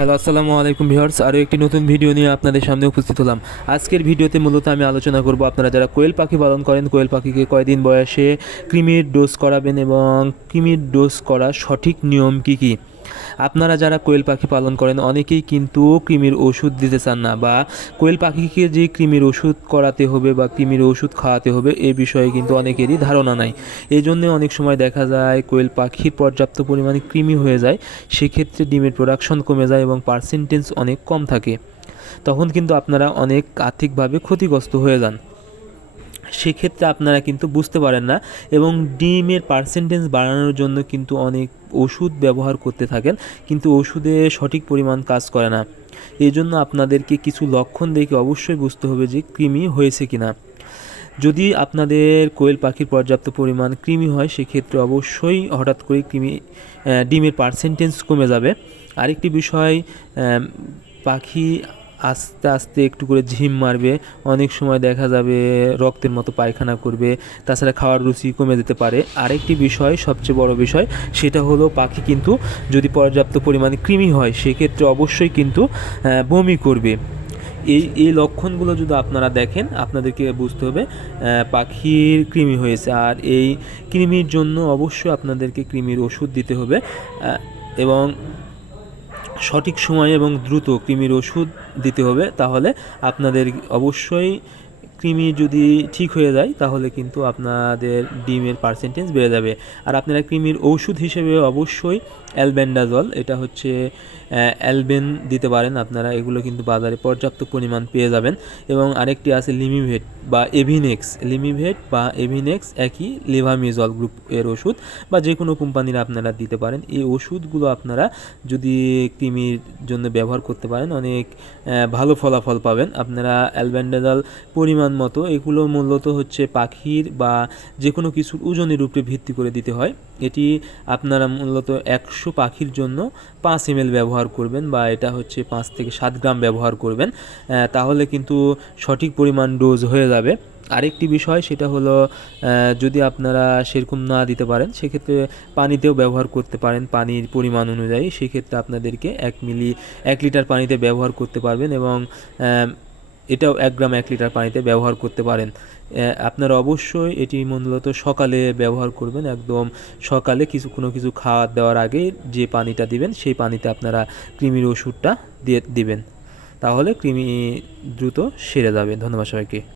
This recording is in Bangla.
হ্যালো, আসসালামু আলাইকুম ভিউয়ার্স। আরও একটি নতুন ভিডিও নিয়ে আপনাদের সামনে উপস্থিত হলাম। আজকের ভিডিওতে মূলত আমি আলোচনা করব আপনারা যারা কোয়েল পাখি পালন করেন, কোয়েল পাখিকে কয়দিন বয়সে কৃমির ডোজ করাবেন এবং কৃমির ডোজ করার সঠিক নিয়ম কী কী? আপনারা যারা কোয়েল পাখি পালন করেন, অনেকেই কিন্তু কৃমির ওষুধ দিতে চান না বা কোয়েল পাখিকে যে কৃমির ওষুধ করাতে হবে বা কৃমির ওষুধ খাওয়াতে হবে, এ বিষয়ে কিন্তু অনেকেরই ধারণা নাই। এই জন্য অনেক সময় দেখা যায় কোয়েল পাখির পর্যাপ্ত পরিমাণে কৃমি হয়ে যায়, সেক্ষেত্রে ডিমের প্রোডাকশন কমে যায় এবং পার্সেন্টেজ অনেক কম থাকে। তখন কিন্তু আপনারা অনেক আর্থিকভাবে ক্ষতিগ্রস্ত হয়ে যান। সেক্ষেত্রে আপনারা কিন্তু বুঝতে পারেন না এবং ডিমের পার্সেন্টেজ বাড়ানোর জন্য কিন্তু অনেক ওষুধ ব্যবহার করতে থাকেন, কিন্তু ওষুধে সঠিক পরিমাণ কাজ করে না। এই জন্য আপনাদেরকে কিছু লক্ষণ দেখে অবশ্যই বুঝতে হবে যে কৃমি হয়েছে কিনা। যদি আপনাদের কোয়েল পাখির পর্যাপ্ত পরিমাণ কৃমি হয়, সেক্ষেত্রে অবশ্যই হঠাৎ করে কৃমি ডিমের পার্সেন্টেজ কমে যাবে। আরেকটি বিষয় পাখি আস্তে আস্তে একটু করে ঝিম মারবে, অনেক সময় দেখা যাবে রক্তের মতো পায়খানা করবে, তাছাড়া খাওয়ার রুচি কমে যেতে পারে। আরেকটি বিষয়, সবচেয়ে বড় বিষয়, সেটা হলো পাখি কিন্তু যদি পর্যাপ্ত পরিমাণে কৃমি হয়, সেক্ষেত্রে অবশ্যই কিন্তু বমি করবে। এই এই লক্ষণগুলো যদি আপনারা দেখেন, আপনাদেরকে বুঝতে হবে পাখির কৃমি হয়েছে। আর এই কৃমির জন্য অবশ্যই আপনাদেরকে কৃমির ওষুধ দিতে হবে এবং সঠিক সময়ে এবং দ্রুত কৃমির ওষুধ দিতে হবে তাহলে আপনাদের অবশ্যই কৃমি যদি ঠিক হয়ে যায়, তাহলে কিন্তু আপনাদের ডিমের পার্সেন্টেজ বেড়ে যাবে। আর আপনারা কৃমির ওষুধ হিসেবে অবশ্যই অ্যালবেন্ডাজল এটা হচ্ছে অ্যালবেন দিতে পারেন আপনারা, এগুলো কিন্তু বাজারে পর্যাপ্ত পরিমাণ পেয়ে যাবেন। এবং আরেকটি আছে লিমিভেট বা এভিনেক্স লিমিভেট বা এভিনেক্স একই লেভামিজল গ্রুপ এর ওষুধ, বা যে কোনো কোম্পানির আপনারা দিতে পারেন। এই ওষুধগুলো আপনারা যদি কৃমির জন্য ব্যবহার করতে পারেন, অনেক ভালো ফলাফল পাবেন। আপনারা অ্যালবেন্ডাজল পরিমাণ মতো, এগুলো মূলত হচ্ছে পাখির বা যে কোনো কিছুর ওজনের উপরে ভিত্তি করে দিতে হয়। এটি আপনারা মূলত একশো পাখির জন্য পাঁচ এম ব্যবহার করবেন বা এটা হচ্ছে পাঁচ থেকে সাত গ্রাম ব্যবহার করবেন। তাহলে কিন্তু সঠিক পরিমাণ ডোজ হয়ে যাবে। আরেকটি বিষয় সেটা হলো যদি আপনারা সেরকম না দিতে পারেন, সেক্ষেত্রে পানিতেও ব্যবহার করতে পারেন পানির পরিমাণ অনুযায়ী। সেক্ষেত্রে আপনাদেরকে এক মিলি, এক লিটার পানিতে ব্যবহার করতে পারবেন এবং এটাও এক গ্রাম এক লিটার পানিতে ব্যবহার করতে পারেন। আপনারা অবশ্যই এটি মূলত সকালে ব্যবহার করবেন। একদম সকালে কিছু, কোনো কিছু খাওয়া দেওয়ার আগে যে পানিটা দিবেন, সেই পানিতে আপনারা কৃমির ওষুধটা দিয়ে দিবেন। তাহলে কৃমি দ্রুত সেরে যাবে। ধন্যবাদ সবাইকে।